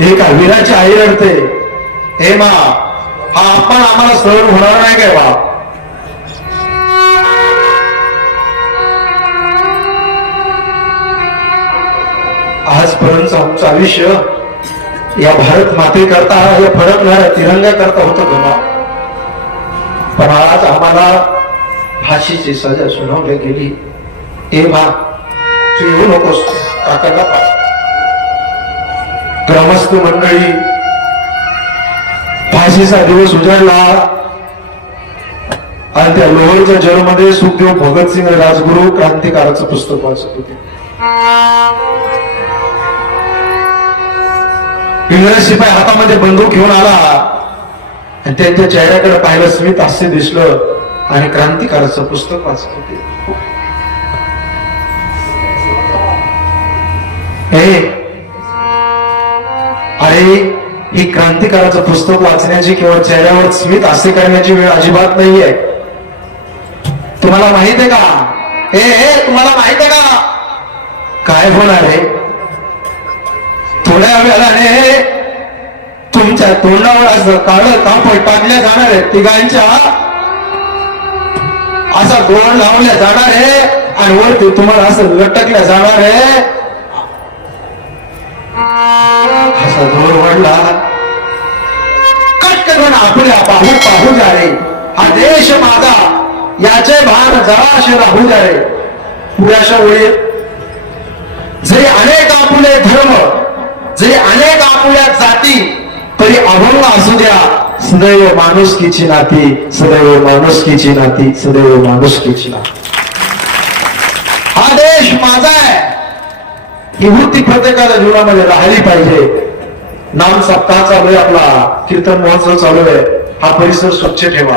एका वीराची आई रडते, हे मा, हा अपमान आम्हाला सहन होणार नाही काय बा. आजपर्यंत आमचं आयुष्य या भारत माते करता, या फडकणाऱ्या तिरंगा करता होतं गमा. पण आज आम्हाला फाशीची सजा सुनावली गेली. ए मा, तू येऊ नकोस काकाला. ग्रामस्थ मंडळी, फाशीचा दिवस उजाडला आणि त्या लोहरच्या जेलमध्ये सुखदेव भगतसिंग राजगुरू क्रांतिकाराचं पुस्तक वाचत होते. इंग्रज शिपाई हातामध्ये बंदूक घेऊन आला आणि त्यांच्या चेहऱ्याकडे पाहिलं, स्मित हास्य दिसलं आणि क्रांतिकाराचं पुस्तक वाचत होते. अरे, ही क्रांतिकाराचं पुस्तक वाचण्याची किंवा चेहऱ्यावर स्मित हास्य करण्याची वेळ अजिबात नाहीये. तुम्हाला माहित आहे का? तुम्हाला माहित आहे का काय होणार आहे? थोड्या वेळाने तुमच्या तोंडावर असं काळं कापड टाकल्या जाणार आहे, तिघांच्या असा गोळ लावल्या जाणार आहे आणि वरती तुम्हाला असं लटकल्या जाणार आहे. असा जोर वाढला, कटकन आपल्या पाहू पाहू जा रे, हा देश माझा, याचे भान जराशे राहू द्या रे. पुऱ्याशा वेळी जरी अनेक आपुले धर्म, जरी अनेक आपुल्या जाती, तरी अभंग असू द्या, सदैव माणुसकीची नाती, सदैव माणुसकीची नाती, सदैव माणुसकीची नाती. हा देश माझा आहे, ही वृत्ती प्रत्येकाच्या जीवनामध्ये राहिली पाहिजे. नाम सप्ताह चालू आहे, आपला कीर्तन महोत्सव चालू आहे. हा परिसर स्वच्छ ठेवा.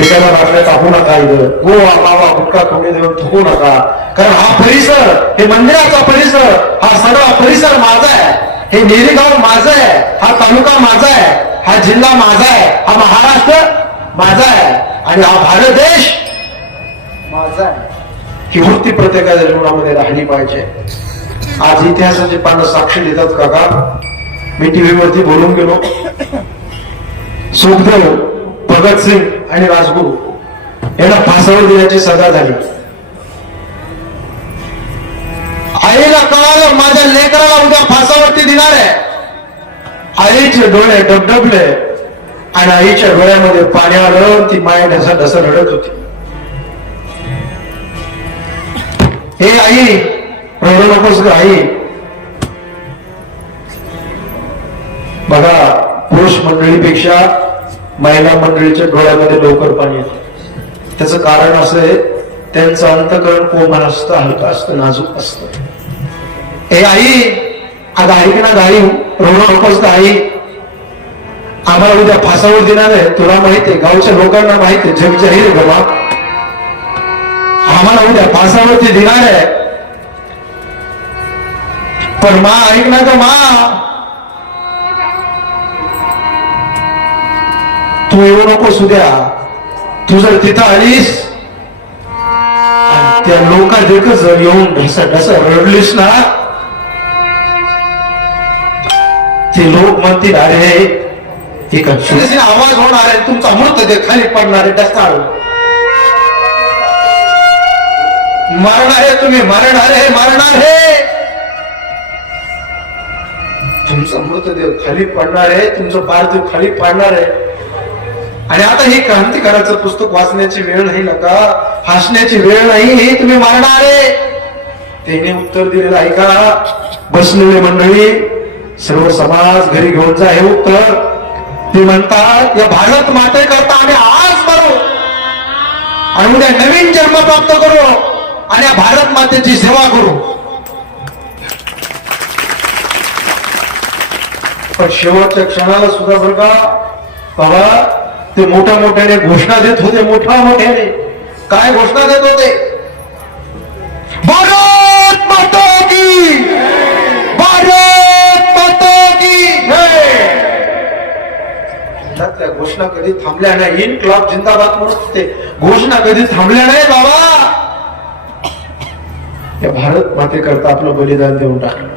एखादा बाटल्या टाकू नका, इथं गोवा मावा गुटखा कोणी देऊन थुकू नका. कारण हा परिसर, हे मंदिराचा परिसर, हा सगळा परिसर माझा आहे. हे नेरीगाव माझं आहे, हा तालुका माझा आहे, हा जिल्हा माझा आहे, हा महाराष्ट्र माझा आहे आणि हा भारत देश माझा आहे. ही वृत्ती प्रत्येकाच्या जीवनामध्ये राहिली पाहिजे. आज इतिहासाचे पानं साक्षी देतात काका. मी टीव्ही वरती बोलून गेलो, सुखदेव भगतसिंग आणि राजगुरू यांना फासावर देण्याची सजा झाली. आईला कळालं माझ्या लेकराला उद्या फासावरती देणार आहे. आईचे डोळे डबडबले आणि आईच्या डोळ्यामध्ये पाणी आलं. ती माय ढसा ढसा रडत होती. हे आई, रडू नकोस ग आई. बघा, पुरुष मंडळीपेक्षा महिला मंडळीच्या डोळ्यामध्ये लवकर पाणी येतं. त्याचं कारण असं आहे, त्यांचं अंतकरण कोमल असतं, हलकं असतं, नाजूक असतं. हे आई, आता ऐक ना गाई, रडू नकोस का आई. आम्हाला उद्या फासावर देणार आहे, तुला माहिती आहे, गावच्या लोकांना माहिती आहे, जग जाहीर आहे बाबा, आम्हाला उद्या फासावरती देणार आहे. पण मा ऐक ना का मा, तू येऊ नकोस उद्या. तू जर तिथं आलीस त्या लोका देखत जर येऊन ढसा ढसा रडलीस ना, ते लोक म्हणतील अरे एक आवाज होणार आहे, तुमचा मृतदेह खाली पडणार आहे, ढसाळ मरणार आहे, तुम्ही मरणार आहे, मरणार आहे. तुमचा मृतदेह खाली पडणार आहे, तुमचं पार्थिव खाली पडणार आहे. आणि आता ही क्रांतिकाराचं पुस्तक वाचण्याची वेळ नाही नका, हसण्याची वेळ नाही, ही तुम्ही मारणार आहे. त्याने उत्तर दिलेलं ऐका. बसलेले मंडळी, सर्व समाज घरी घेऊन जा हे उत्तर. ते म्हणतात, या भारत माते करता आम्ही आज मरू आणि उद्या नवीन जन्म प्राप्त करू आणि या भारत मातेची सेवा करू. पण शेवटच्या क्षणाला सुद्धा बरं का बाबा, ते मोठ्या मोठ्याने घोषणा देत होते. मोठ्या मोठ्याने काय घोषणा देत होते? भारत माता की, भारत माता की जय. त्या घोषणा कधी थांबल्या नाही. इन्क्लाब जिंदाबाद म्हणत होते, घोषणा कधी थांबल्या नाही बाबा. या भारत मातेकरता आपलं बलिदान देऊन टाकलं.